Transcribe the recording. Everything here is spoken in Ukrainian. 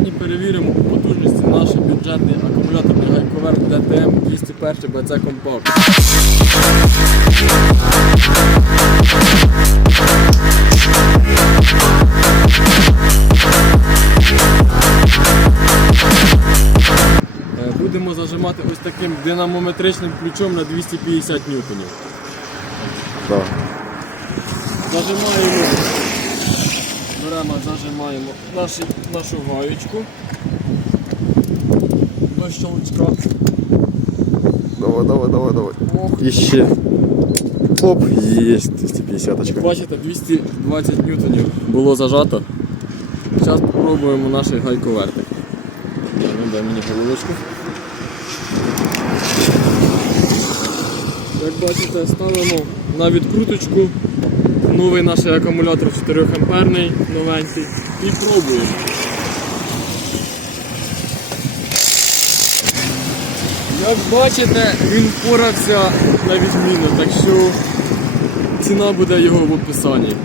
Сьогодні перевіримо по потужності наш бюджетний акумуляторний гайковерт DTM 201 BC Compact. Е, Будемо зажимати ось таким динамометричним ключом на 250 ньютонів. Зажимаємо, беремо, зажимаємо наші, нашу гаєчку до щелчка. Давай, давай, давай, давай. Ох, Еще. Оп, есть 250 очка. Бачите, 220 ньютонів було зажато. Зараз спробуємо наш гайковертик. Ну, дай мені головочку. Бачите, ставимо на відкруточку новий наш акумулятор 4 амперний, новенький, і пробуємо. Як бачите, він впорався на відміну, так що ціна буде його в описанні.